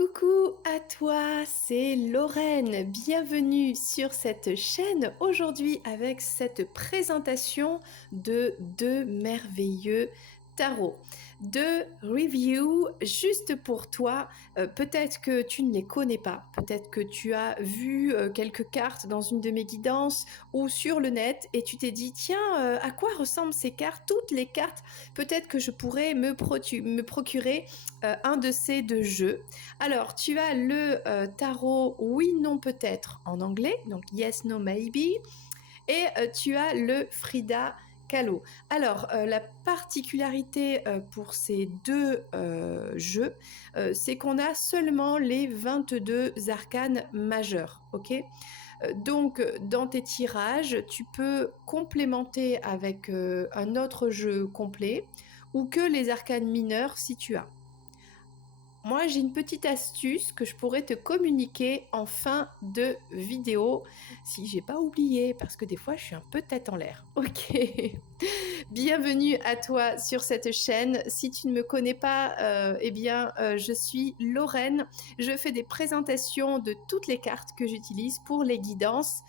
Coucou à toi, c'est Lorraine. Bienvenue sur cette chaîne aujourd'hui avec cette présentation de deux merveilleux tarots. Deux reviews juste pour toi. Peut-être que tu ne les connais pas, peut-être que tu as vu quelques cartes dans une de mes guidances ou sur le net et tu t'es dit tiens, à quoi ressemblent ces cartes? Toutes les cartes, peut-être que je pourrais me procurer un de ces deux jeux. Alors, tu as le tarot oui, non, peut-être en anglais, donc yes, no, maybe, et tu as le Frida Kahlo. Alors, la particularité pour ces deux jeux, c'est qu'on a seulement les 22 arcanes majeurs, ok? Donc, dans tes tirages, tu peux complémenter avec un autre jeu complet ou que les arcanes mineurs si tu as. Moi, j'ai une petite astuce que je pourrais te communiquer en fin de vidéo, si j'ai pas oublié, parce que des fois, je suis un peu tête en l'air. Ok. Bienvenue à toi sur cette chaîne. Si tu ne me connais pas, je suis Lorraine. Je fais des présentations de toutes les cartes que j'utilise pour les guidances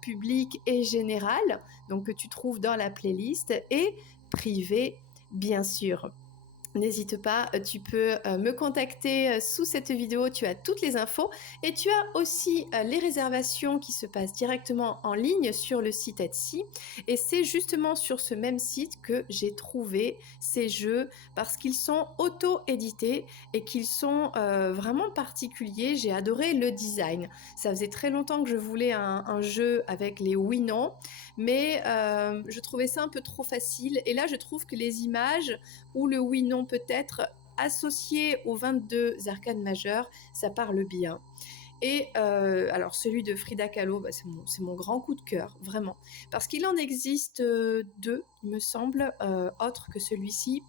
publiques et générales, donc que tu trouves dans la playlist, et privées, bien sûr. N'hésite pas, tu peux me contacter sous cette vidéo, tu as toutes les infos et tu as aussi les réservations qui se passent directement en ligne sur le site Etsy et c'est justement sur ce même site que j'ai trouvé ces jeux parce qu'ils sont auto-édités et qu'ils sont vraiment particuliers. J'ai adoré le design. Ça faisait très longtemps que je voulais un jeu avec les oui-non, mais je trouvais ça un peu trop facile et là je trouve que les images ou le oui-non peut-être associé aux 22 arcanes majeures, ça parle bien. Et alors celui de Frida Kahlo, c'est mon grand coup de cœur, vraiment. Parce qu'il en existe deux, il me semble, autres que celui-ci.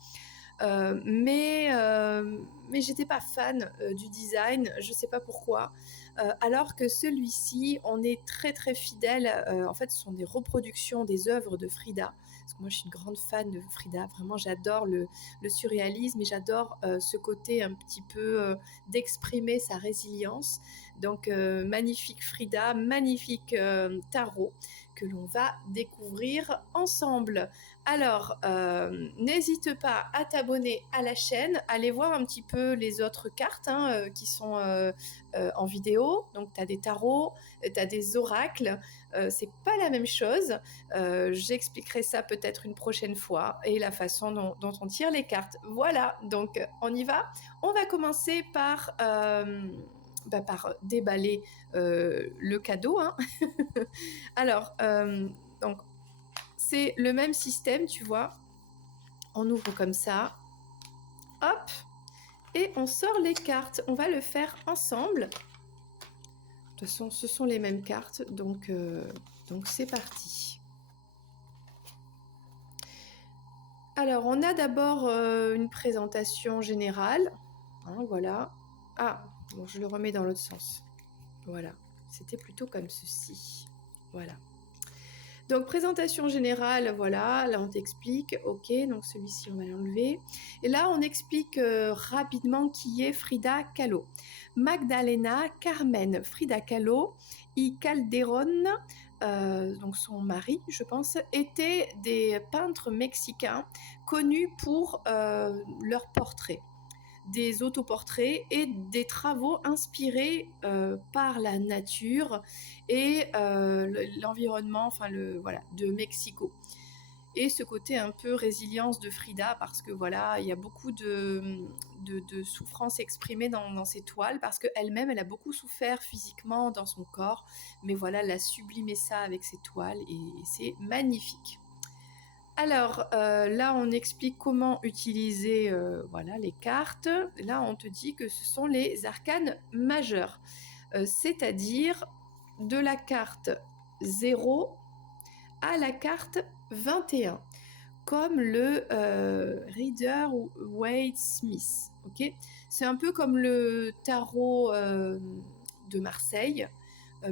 Mais j'étais pas fan du design, je sais pas pourquoi. Alors que celui-ci, on est très très fidèle. En fait, ce sont des reproductions des œuvres de Frida. Parce que moi, je suis une grande fan de Frida. Vraiment, j'adore le surréalisme et j'adore ce côté un petit peu d'exprimer sa résilience. Donc, magnifique Frida, magnifique tarot que l'on va découvrir ensemble. Alors, n'hésite pas à t'abonner à la chaîne, aller voir un petit peu les autres cartes qui sont en vidéo. Donc, tu as des tarots, tu as des oracles. C'est pas la même chose. J'expliquerai ça peut-être une prochaine fois et la façon dont on tire les cartes. Voilà, donc on y va. On va commencer par déballer le cadeau. Hein. Alors, donc, c'est le même système, tu vois. On ouvre comme ça. Hop. Et on sort les cartes. On va le faire ensemble. De toute façon, ce sont les mêmes cartes. Donc c'est parti. Alors, on a d'abord une présentation générale. Hein, voilà. Ah, bon, je le remets dans l'autre sens. Voilà. C'était plutôt comme ceci. Voilà. Donc, présentation générale, voilà, là on t'explique, ok, donc celui-ci on va l'enlever. Et là on explique rapidement qui est Frida Kahlo. Magdalena Carmen Frida Kahlo y Calderón, donc son mari, je pense, étaient des peintres mexicains connus pour leurs portraits, des autoportraits et des travaux inspirés par la nature et l'environnement, voilà, de Mexico. Et ce côté un peu résilience de Frida, parce que voilà, il y a beaucoup de souffrance exprimée dans ces toiles, parce qu'elle-même, elle a beaucoup souffert physiquement dans son corps, mais voilà, elle a sublimé ça avec ses toiles, et c'est magnifique. Alors, là, on explique comment utiliser voilà, les cartes. Là, on te dit que ce sont les arcanes majeurs, c'est-à-dire de la carte 0 à la carte 21, comme le Rider-Waite-Smith. Okay, c'est un peu comme le tarot de Marseille,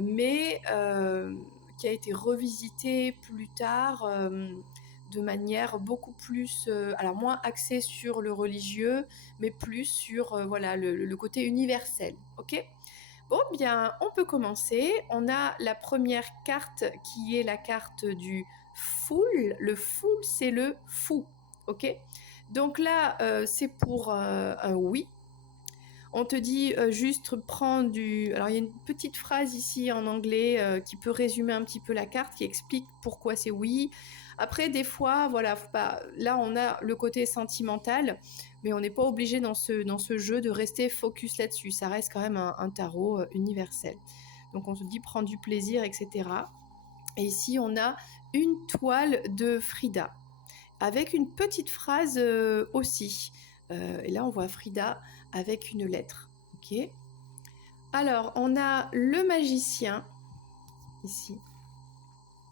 mais qui a été revisité plus tard de manière beaucoup plus, alors moins axée sur le religieux, mais plus sur voilà, le côté universel. Ok? Bon, bien, on peut commencer. On a la première carte qui est la carte du Fool. Le Fool, c'est le fou. Ok? Donc là, c'est pour un oui. On te dit juste prends du... Alors il y a une petite phrase ici en anglais qui peut résumer un petit peu la carte, qui explique pourquoi c'est oui. Après, des fois, voilà, faut pas... là on a le côté sentimental, mais on n'est pas obligé dans ce jeu de rester focus là-dessus. Ça reste quand même un tarot universel. Donc on se dit prends du plaisir, etc. Et ici on a une toile de Frida, avec une petite phrase aussi. Et là, on voit Frida avec une lettre. Ok. Alors, on a le magicien ici.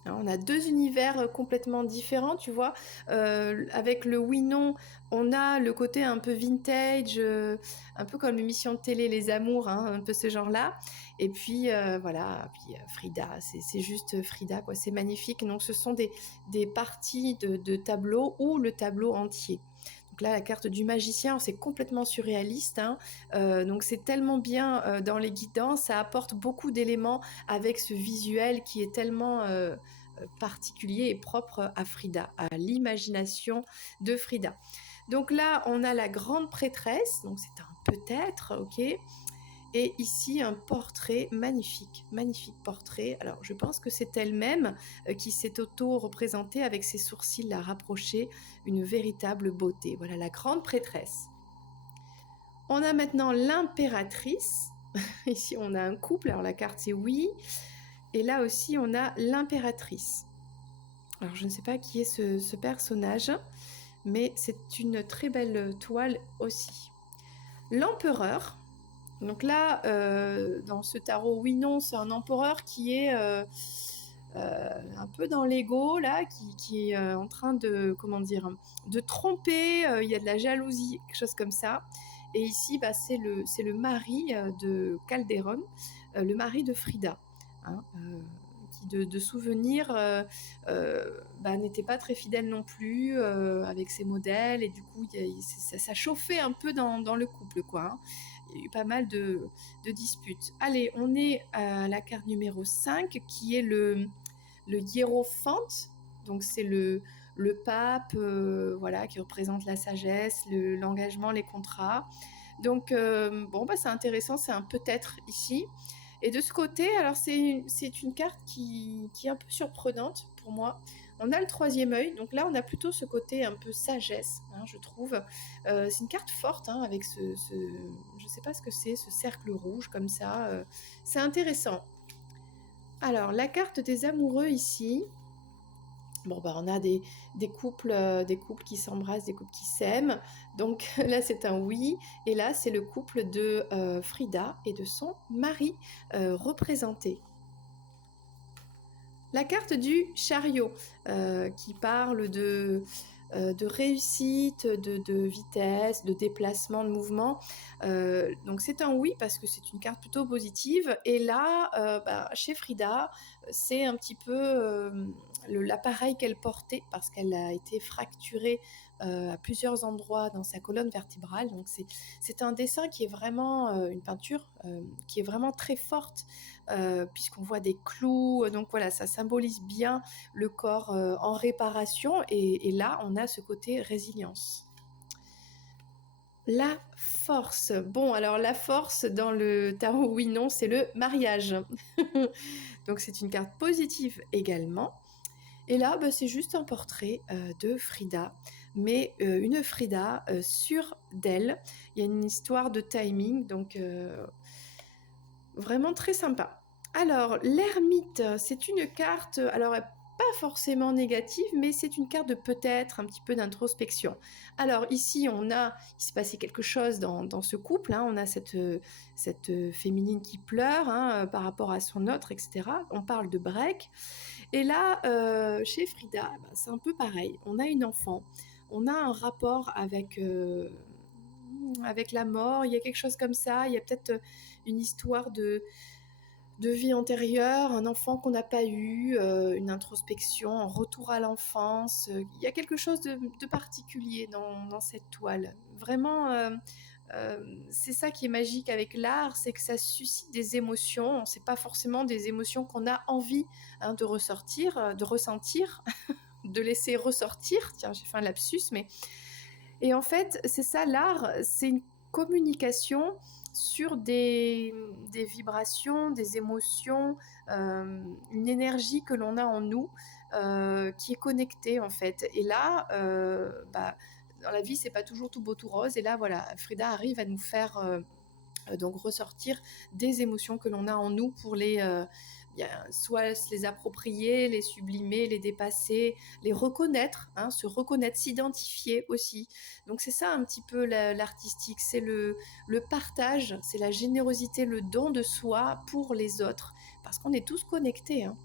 Alors, on a deux univers complètement différents, tu vois. Avec le oui-non, on a le côté un peu vintage, un peu comme l'émission de télé Les Amours, hein, un peu ce genre-là. Et puis, voilà, puis, Frida, c'est juste Frida, quoi. C'est magnifique. Donc, ce sont des parties de tableau ou le tableau entier. Donc là, la carte du magicien, c'est complètement surréaliste, hein. Donc c'est tellement bien dans les guidances, ça apporte beaucoup d'éléments avec ce visuel qui est tellement particulier et propre à Frida, à l'imagination de Frida. Donc là, on a la grande prêtresse, donc c'est un peut-être, ok. Et ici, un portrait magnifique, magnifique portrait. Alors, je pense que c'est elle-même qui s'est auto-représentée avec ses sourcils à rapprocher, une véritable beauté. Voilà, la grande prêtresse. On a maintenant l'impératrice. Ici, on a un couple. Alors, la carte, c'est oui. Et là aussi, on a l'impératrice. Alors, je ne sais pas qui est ce personnage, mais c'est une très belle toile aussi. L'empereur. Donc là, dans ce tarot oui-non, c'est un empereur qui est un peu dans l'ego, là, qui est en train de, comment dire, de tromper, il y a de la jalousie, quelque chose comme ça. Et ici, bah, c'est le mari de Calderon, le mari de Frida, hein, qui de souvenir bah, n'était pas très fidèle non plus avec ses modèles, et du coup, ça chauffait un peu dans le couple, quoi, hein. Il y a eu pas mal de disputes. Allez, on est à la carte numéro 5, qui est le hiérophante. Donc c'est le pape, voilà, qui représente la sagesse, l'engagement, les contrats. Donc bon, bah, c'est intéressant, c'est un peut-être ici. Et de ce côté, alors c'est une carte qui est un peu surprenante pour moi. On a le troisième œil, donc là on a plutôt ce côté un peu sagesse, hein, je trouve. C'est une carte forte, hein, avec je sais pas ce que c'est, ce cercle rouge comme ça. C'est intéressant. Alors la carte des amoureux ici. Bon, bah, on a des couples qui s'embrassent, des couples qui s'aiment. Donc là, c'est un oui. Et là, c'est le couple de Frida et de son mari représenté. La carte du chariot qui parle de réussite, de vitesse, de déplacement, de mouvement. Donc c'est un oui parce que c'est une carte plutôt positive. Et là, bah, chez Frida, c'est un petit peu l'appareil qu'elle portait parce qu'elle a été fracturée à plusieurs endroits dans sa colonne vertébrale. Donc c'est un dessin qui est vraiment, une peinture qui est vraiment très forte puisqu'on voit des clous. Donc voilà, ça symbolise bien le corps en réparation. Et là, on a ce côté résilience. La force. Bon, alors la force dans le tarot oui-non, c'est le mariage. Donc c'est une carte positive également. Et là, bah, c'est juste un portrait de Frida, mais une Frida sûre d'elle. Il y a une histoire de timing, donc vraiment très sympa. Alors, l'ermite, c'est une carte, alors pas forcément négative, mais c'est une carte de peut-être, un petit peu d'introspection. Alors ici, il s'est passé quelque chose dans ce couple, hein. On a cette féminine qui pleure, hein, par rapport à son autre, etc. On parle de break. Et là, chez Frida, bah, c'est un peu pareil. On a une enfant, on a un rapport avec la mort, il y a quelque chose comme ça, il y a peut-être une histoire de vie antérieure, un enfant qu'on n'a pas eu, une introspection, un retour à l'enfance. Il y a quelque chose de particulier dans cette toile. Vraiment, c'est ça qui est magique avec l'art, c'est que ça suscite des émotions. C'est pas forcément des émotions qu'on a envie, hein, de ressortir, de ressentir, de laisser ressortir. Tiens, j'ai fait un lapsus, mais et en fait, c'est ça l'art, c'est une communication sur des vibrations, des émotions, une énergie que l'on a en nous, qui est connectée en fait. Et là, dans la vie, c'est pas toujours tout beau tout rose. Et là, voilà, Frida arrive à nous faire donc ressortir des émotions que l'on a en nous pour soit se les approprier, les sublimer, les dépasser, les reconnaître, hein, se reconnaître, s'identifier aussi. Donc c'est ça un petit peu l'artistique, c'est le partage, c'est la générosité, le don de soi pour les autres, parce qu'on est tous connectés, hein.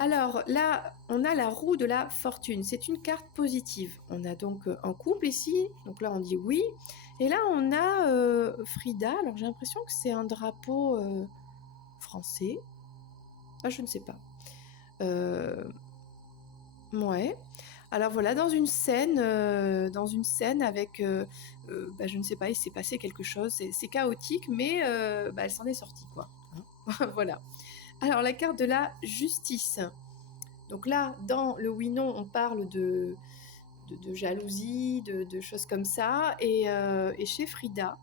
Alors là, on a la roue de la fortune. C'est une carte positive. On a donc un couple ici. Donc là, on dit oui. Et là, on a Frida. Alors j'ai l'impression que c'est un drapeau français. Ah, je ne sais pas. Ouais. Alors voilà, dans une scène avec, je ne sais pas, il s'est passé quelque chose. C'est chaotique, mais elle s'en est sortie, quoi. Hein. Voilà. Alors la carte de la justice. Donc là, dans le oui-non, on parle de jalousie, de choses comme ça. Et chez Frida,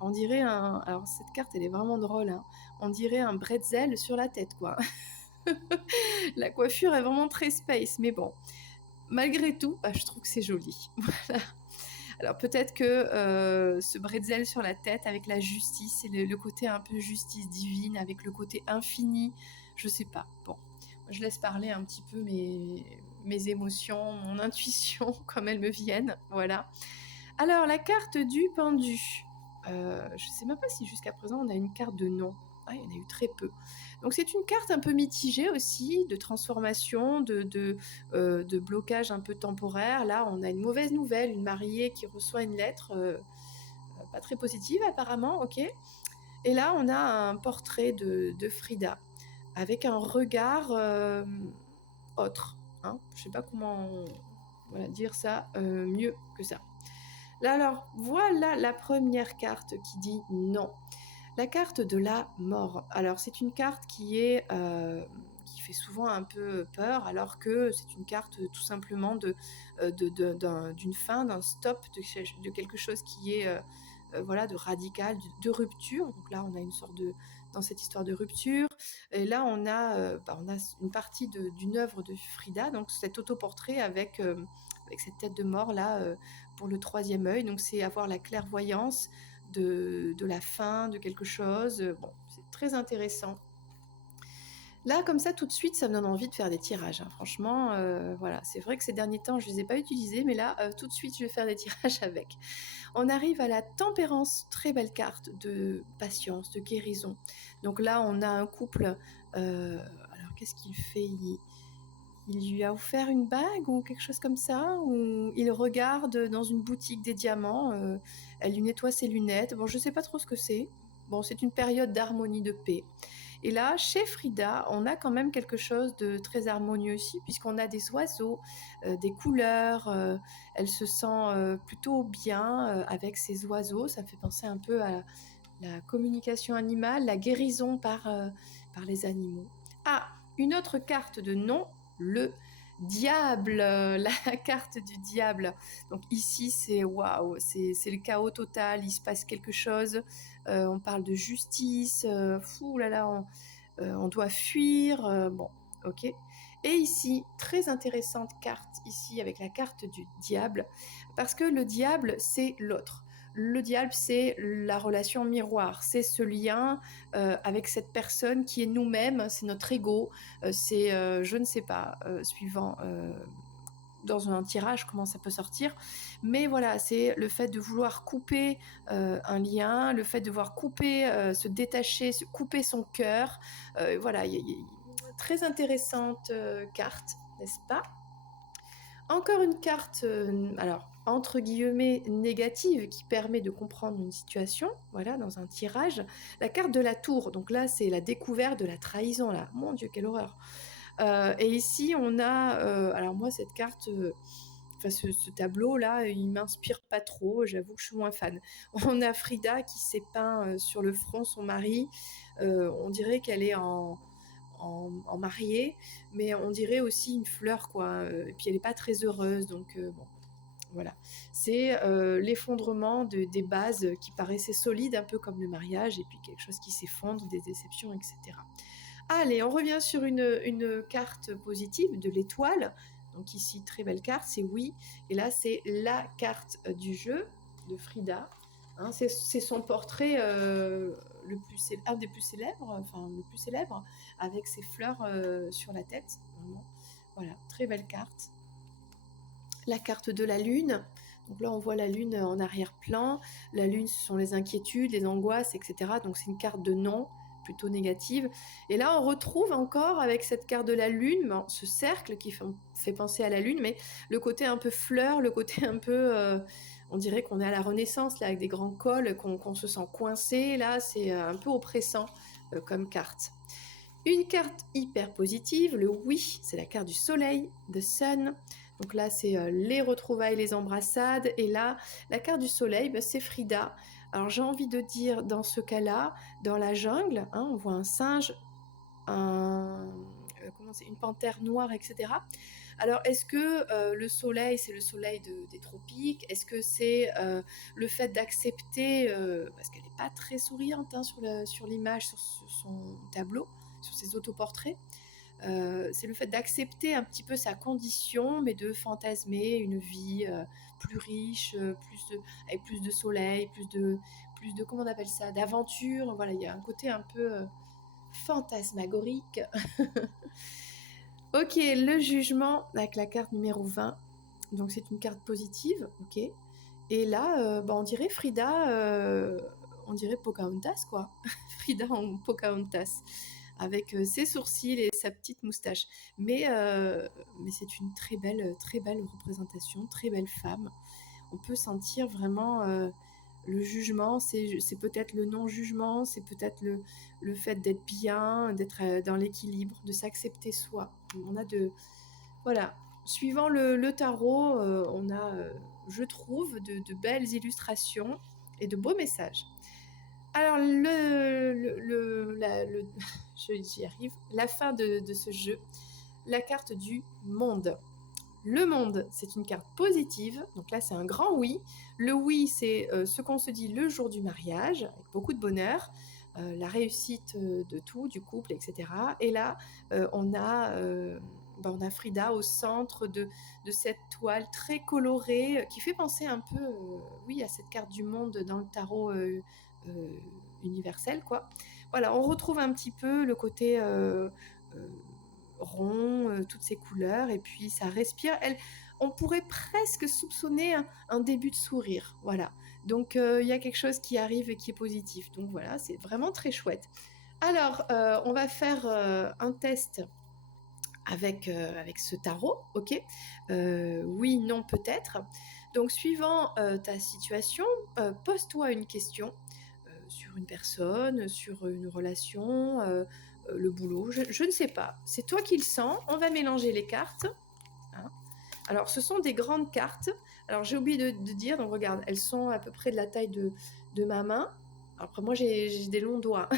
on dirait un... Alors cette carte, elle est vraiment drôle, hein. On dirait un bretzel sur la tête, quoi. La coiffure est vraiment très space, mais bon. Malgré tout, je trouve que c'est joli. Voilà. Alors peut-être que ce bretzel sur la tête avec la justice et le côté un peu justice divine, avec le côté infini, je sais pas. Bon, je laisse parler un petit peu mes émotions, mon intuition, comme elles me viennent. Voilà. Alors, la carte du pendu. Je sais même pas si jusqu'à présent on a une carte de non. Ah, il y en a eu très peu. Donc c'est une carte un peu mitigée aussi, de transformation, de blocage un peu temporaire. Là, on a une mauvaise nouvelle, une mariée qui reçoit une lettre pas très positive apparemment, ok. Et là, on a un portrait de Frida avec un regard autre. Hein. Je sais pas comment dire ça mieux que ça. Là, alors, voilà la première carte qui dit non. La carte de la mort. Alors, c'est une carte qui fait souvent un peu peur, alors que c'est une carte tout simplement d'une fin, d'un stop, de quelque chose qui est voilà, de radical, de rupture. Donc là, on a une sorte dans cette histoire de rupture. Et là, on a une partie d'une œuvre de Frida, donc cet autoportrait avec cette tête de mort là pour le troisième œil. Donc c'est avoir la clairvoyance de la fin de quelque chose. Bon, c'est très intéressant. Là, comme ça, tout de suite, ça me donne envie de faire des tirages. Hein. Franchement, voilà, c'est vrai que ces derniers temps, je ne les ai pas utilisés, mais là, tout de suite, je vais faire des tirages avec. On arrive à la tempérance, très belle carte de patience, de guérison. Donc là, on a un couple. Alors, qu'est-ce qu'il fait ? Il lui a offert une bague ou quelque chose comme ça, ou il regarde dans une boutique des diamants, elle lui nettoie ses lunettes. Bon, je ne sais pas trop ce que c'est. Bon, c'est une période d'harmonie, de paix. Et là, chez Frida, on a quand même quelque chose de très harmonieux aussi, puisqu'on a des oiseaux, des couleurs. Elle se sent plutôt bien avec ces oiseaux. Ça me fait penser un peu à la communication animale, la guérison par les animaux. Ah, une autre carte de nom, le diable, la carte du diable. Donc ici, c'est waouh, c'est le chaos total, il se passe quelque chose. On parle de justice, fou là là, on doit fuir, bon, ok. Et ici, très intéressante carte ici avec la carte du diable, parce que le diable, c'est l'autre. Le diable, c'est la relation miroir, c'est ce lien avec cette personne qui est nous-mêmes, c'est notre ego, c'est, je ne sais pas, suivant dans un tirage comment ça peut sortir, mais voilà, c'est le fait de vouloir couper un lien, le fait de vouloir couper, se détacher, couper son cœur, voilà, très intéressante carte, n'est-ce pas? Encore une carte, alors entre guillemets «négative» qui permet de comprendre une situation, voilà, dans un tirage. La carte de la tour, donc là, c'est la découverte de la trahison, là. Mon Dieu, quelle horreur! Et ici, on a, alors moi, cette carte, enfin ce tableau-là, il m'inspire pas trop, j'avoue que je suis moins fan. On a Frida qui s'est peint sur le front son mari, on dirait qu'elle est en mariée, mais on dirait aussi une fleur, quoi. Et puis elle n'est pas très heureuse, donc bon, voilà. C'est l'effondrement des bases qui paraissaient solides, un peu comme le mariage, et puis quelque chose qui s'effondre, des déceptions, etc. Allez, on revient sur une carte positive de l'étoile. Donc ici, très belle carte, c'est oui. Et là, c'est la carte du jeu de Frida. Hein, c'est son portrait un des plus célèbres, enfin le plus célèbre, avec ses fleurs sur la tête. Vraiment. Voilà, très belle carte. La carte de la lune. Donc là, on voit la lune en arrière-plan. La lune, ce sont les inquiétudes, les angoisses, etc. Donc c'est une carte de non, plutôt négative. Et là, on retrouve encore avec cette carte de la lune, ce cercle qui fait penser à la lune, mais le côté un peu fleur, le côté un peu... on dirait qu'on est à la Renaissance, là, avec des grands cols, qu'on se sent coincé. Là, c'est un peu oppressant comme carte. Une carte hyper positive, le oui, c'est la carte du soleil, the sun. Donc là, c'est les retrouvailles, les embrassades. Et là, la carte du soleil, bah, c'est Frida. Alors j'ai envie de dire, dans ce cas-là, dans la jungle, hein, on voit un singe, une panthère noire, etc. Alors, est-ce que le soleil, c'est le soleil des tropiques? Est-ce que c'est le fait d'accepter, parce qu'elle n'est pas très souriante hein, sur l'image, sur son tableau, sur ses autoportraits, c'est le fait d'accepter un petit peu sa condition, mais de fantasmer une vie plus riche, avec plus de soleil, plus de comment on appelle ça, d'aventure. Voilà, il y a un côté un peu fantasmagorique. Ok, le jugement avec la carte numéro 20. Donc c'est une carte positive, ok. Et là, bah, on dirait Frida, on dirait Pocahontas, quoi. Frida en Pocahontas, avec ses sourcils et sa petite moustache. Mais c'est une très belle représentation, très belle femme. On peut sentir vraiment le jugement, c'est peut-être le non-jugement, c'est peut-être le fait d'être bien, d'être dans l'équilibre, de s'accepter soi. On a voilà, suivant le tarot, on a, je trouve, de belles illustrations et de beaux messages. Alors, j'y arrive, la fin de ce jeu, la carte du monde. Le monde, c'est une carte positive, donc là c'est un grand oui. Le oui, c'est ce qu'on se dit le jour du mariage, avec beaucoup de bonheur, la réussite de tout, du couple, etc. Et là, on a Frida au centre de cette toile très colorée, qui fait penser un peu, oui, à cette carte du monde dans le tarot universel, quoi. Voilà, on retrouve un petit peu le côté rond, toutes ces couleurs, et puis ça respire. On pourrait presque soupçonner un début de sourire, voilà. Donc il y a quelque chose qui arrive et qui est positif. Donc voilà, c'est vraiment très chouette. Alors, on va faire un test avec ce tarot, ok. Oui, non, peut-être. Donc, suivant ta situation, pose-toi une question sur une personne, sur une relation, le boulot, je ne sais pas. C'est toi qui le sens. On va mélanger les cartes. Hein. Alors, ce sont des grandes cartes. Alors, j'ai oublié de dire, donc regarde, elles sont à peu près de la taille de ma main. Après, moi, j'ai des longs doigts.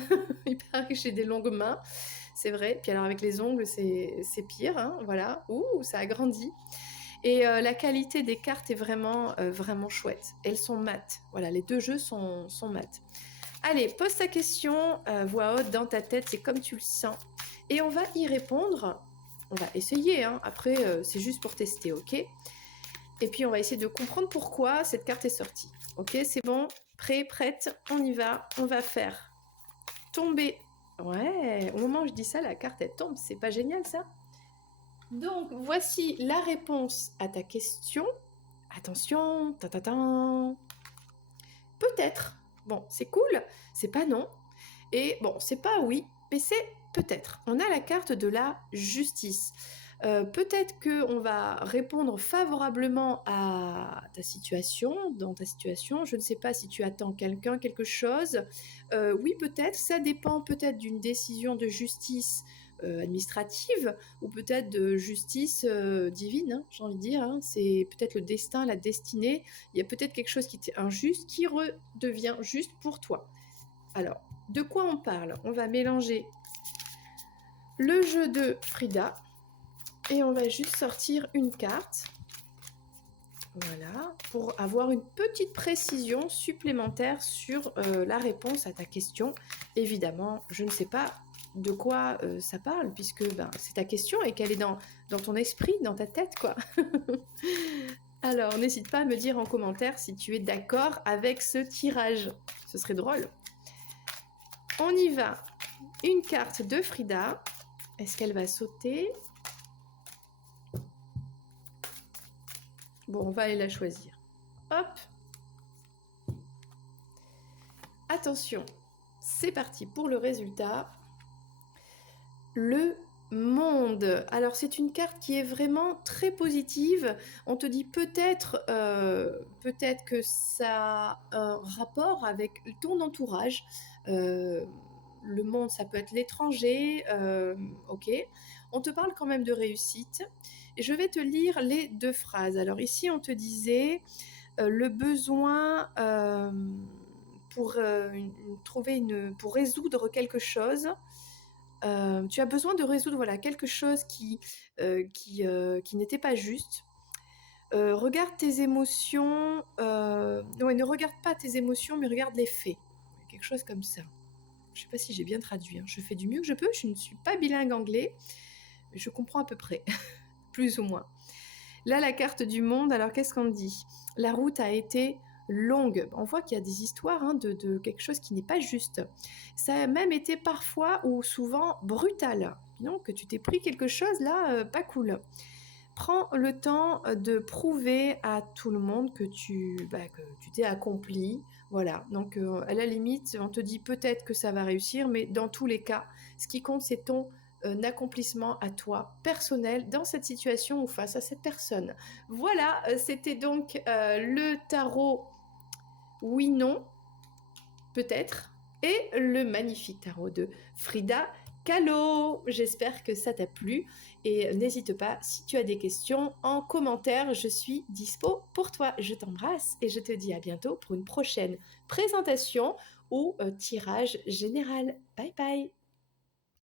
Il paraît que j'ai des longues mains. C'est vrai. Puis alors, avec les ongles, c'est pire. Hein, voilà. Ouh, ça a grandi. Et la qualité des cartes est vraiment chouette. Elles sont mates. Voilà, les deux jeux sont mates. Allez, pose ta question voix haute dans ta tête, c'est comme tu le sens. Et on va y répondre. On va essayer, hein. Après, c'est juste pour tester, ok? Et puis, on va essayer de comprendre pourquoi cette carte est sortie. Ok, c'est bon? Prêt, prête? On y va. On va faire tomber. Ouais, au moment où je dis ça, la carte, elle tombe. C'est pas génial, ça? Donc, voici la réponse à ta question. Attention, peut-être. Bon, c'est cool, c'est pas non. Et bon, c'est pas oui, mais c'est peut-être. On a la carte de la justice. Peut-être qu'on va répondre favorablement à ta situation, dans ta situation. Je ne sais pas si tu attends quelqu'un, quelque chose. Oui, peut-être. Ça dépend peut-être d'une décision de justice administrative ou peut-être de justice divine, hein, j'ai envie de dire. Hein. C'est peut-être le destin, la destinée. Il y a peut-être quelque chose qui était injuste qui redevient juste pour toi. Alors, de quoi on parle? On va mélanger le jeu de Frida et on va juste sortir une carte. Voilà, pour avoir une petite précision supplémentaire sur la réponse à ta question. Évidemment, je ne sais pas de quoi ça parle, puisque c'est ta question et qu'elle est dans ton esprit, dans ta tête, quoi. Alors, n'hésite pas à me dire en commentaire si tu es d'accord avec ce tirage. Ce serait drôle. On y va. Une carte de Frida. Est-ce qu'elle va sauter? Bon, on va aller la choisir. Hop. Attention, c'est parti pour le résultat. Le monde. Alors, c'est une carte qui est vraiment très positive. On te dit peut-être que ça a un rapport avec ton entourage. Le monde, ça peut être l'étranger. Ok. On te parle quand même de réussite. Et je vais te lire les deux phrases. Alors ici, on te disait le besoin pour pour résoudre quelque chose. Tu as besoin de résoudre voilà, quelque chose qui n'était pas juste. Regarde tes émotions. Ne regarde pas tes émotions, mais regarde les faits. Quelque chose comme ça. Je ne sais pas si j'ai bien traduit. Hein. Je fais du mieux que je peux. Je ne suis pas bilingue anglais. Mais je comprends à peu près. Plus ou moins. Là, la carte du monde, alors qu'est-ce qu'on dit? La route a été longue. On voit qu'il y a des histoires hein, de quelque chose qui n'est pas juste. Ça a même été parfois ou souvent brutal. Donc, tu t'es pris quelque chose là, pas cool. Prends le temps de prouver à tout le monde que tu t'es accompli. Voilà, donc à la limite, on te dit peut-être que ça va réussir, mais dans tous les cas, ce qui compte, c'est ton accomplissement à toi, personnel, dans cette situation ou face à cette personne. Voilà, c'était donc le tarot oui-non, peut-être, et le magnifique tarot de Frida Kahlo. J'espère que ça t'a plu et n'hésite pas, si tu as des questions, en commentaire, je suis dispo pour toi. Je t'embrasse et je te dis à bientôt pour une prochaine présentation ou tirage général. Bye bye!